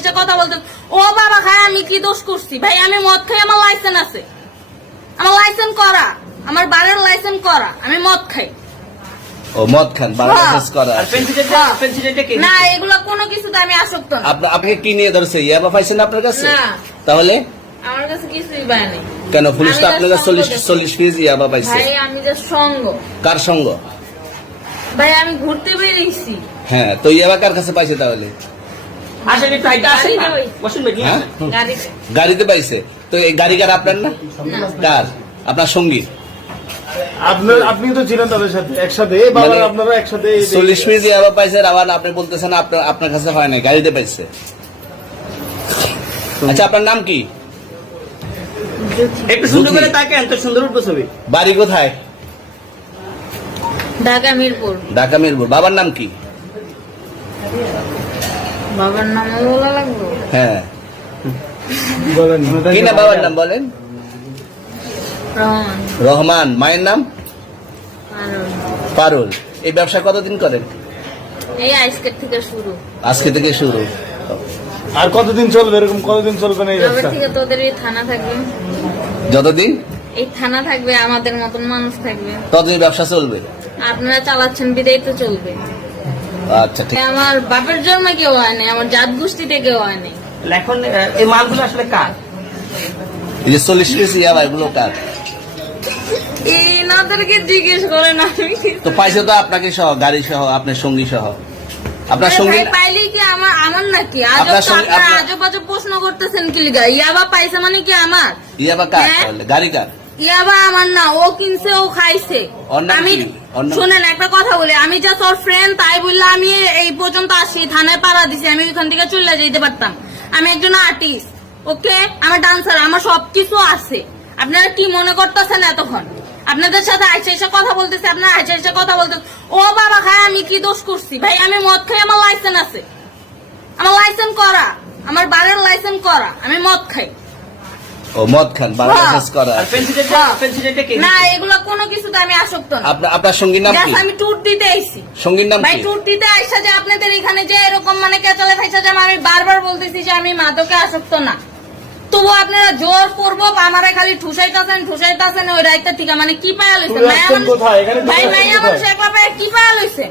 এসে কথা বলতে, ও বাবা খায় আমি কি দোষ করছি ভাই? আমি মদ খাই, আমার লাইসেন্স আছে, আমার লাইসেন্স করা, আমার বারের লাইসেন্স করা, আমি মদ খাই। ও মদ খান, বারের লাইসেন্স করা আছে। না এগুলো কোনো কিছুতে আমি আসক্ত না। আপনাকে কি নিয়ে ধরছে? ইয়াবা পাইছেন আপনার কাছে? না তাহলে আমার কাছে কিছুই পায় নাই। কেন পুলিশ তো আমি আপনার কাছে just 40 পিস ইয়াবা পাইছে? ভাই আমি যে সঙ্গ, কার সঙ্গ? ভাই আমি ঘুরতে বেরিয়েছি। হ্যাঁ, তো ইয়াবা কার কাছে পাইছে তাহলে? হ্যাঁ? গাড়িতে। গাড়িতে পাইছে। তো এই গাড়ি কার, আপনার না? কার? আপনার সঙ্গী? আপনি তো ছিলেন তাদের সাথে একসাথে, আপনারা একসাথে 40 পিস ইয়াবা পাইছে, আবার আপনি বলতেছেন আপনার কাছে হয় নাই, গাড়িতে পাইছে। আচ্ছা, আপনার নাম কি? একটু সুন্দর করে তাকান তো, সুন্দর উঠবো ছবি। বাড়ি কোথায়? ঢাকা মিরপুর। ঢাকা মিরপুর। বাবার নাম কি? বাবার নাম বলা লাগবে? হ্যাঁ, বলেন কি না বাবার নাম বলেন? রহমান। রহমান। মায়ের নাম? আর পারুল। এই ব্যবসা কতদিন করেন? এই আজকের থেকে শুরু। আজকে থেকে শুরু। আর কতদিন চলবে? এরকম কতদিন চলবে না এই তবে ব্যবসা? থেকে তোদের এই থানা থাকবে, যতদিন এই থানা থাকবে, আমাদের মতন মানুষ থাকবে, ততদিন ব্যবসা চলবে। আপনারা চালাচ্ছেন বিদায় তো চলবে। আচ্ছা, ঠিক। আমার বাপের জন্মে কেউ হয় নাই, আমার জাত গোষ্ঠীতে কেউ হয় নাই। এখন এই মালগুলো আসলে কার? এই যে 40 পিস ইয়াবা, এগুলো কার? এনাদেরকে জিজ্ঞেস করেন। আমি তো পাইছে তো আপনাকে সহ, গাড়ি সহ, আপনার সঙ্গী সহ। আপনার সঙ্গী পাইলে কি আমার নাকি? আপনার সঙ্গে- আজব আজব প্রশ্ন করতেছেন কি লিগা? ইয়াবা পাইছে মানে কি আমার? ইয়াবা কার হ্যাঁ? তাহলে? গাড়ি কার? ইয়াবা আমার না, ও কিনছে, ও খাইছে। ওর নাম আমি কি? ওর নাম- শুনেন একটা কথা বলি, আমি জাস্ট ওর ফ্রেন্ড, তাই বললে আমি এই পর্যন্ত আসি, থানায় পাড়া দিছি, আমি ওইখান থেকে চলে যেতে পারতাম। আমি একজন আর্টিস্ট, ওকে, আমার ডান্সার, আমার সবকিছু আছে। আপনারা কি মনে করতেছেন এতক্ষণ? আপনাদের সাথে আইসা এসে কথা বলতেছে, আপনারা আইসা এসে কথা বলতেছে, ও বাবা খায় আমি কি দোষ করছি ভাই? আমি মদ খাই, আমার লাইসেন্স আছে, আমার লাইসেন্স করা, আমার বারের লাইসেন্স করা, আমি মদ খাই। ও মদ খান, বারের লাইসেন্স করা আছে। না এগুলো কোনো কিছুতে আমি আসক্ত না। আপনার সঙ্গীর নাম কি? Just আমি ট্যুর দিতে আইছি। সঙ্গীর নাম ভাই কি? ট্যুর দিতে আইসা যে আপনাদের এখানে যে এরকম মানে কেচালে খাইছে, যে আমি বারবার বলতেছি যে আমি মাদকে আসক্ত না, তবু আপনারা জোর পূর্বক আমারে খালি ঠুসাইতাছেন ওই রাইতে থেকে। মানে কি পায়া লইছে তুই আসছেন কোথায়? এখানে ভাই? তুই মাইয়া আসছেন মানুষ কোথায়? একলা পায়ে কি পায়া লইছে?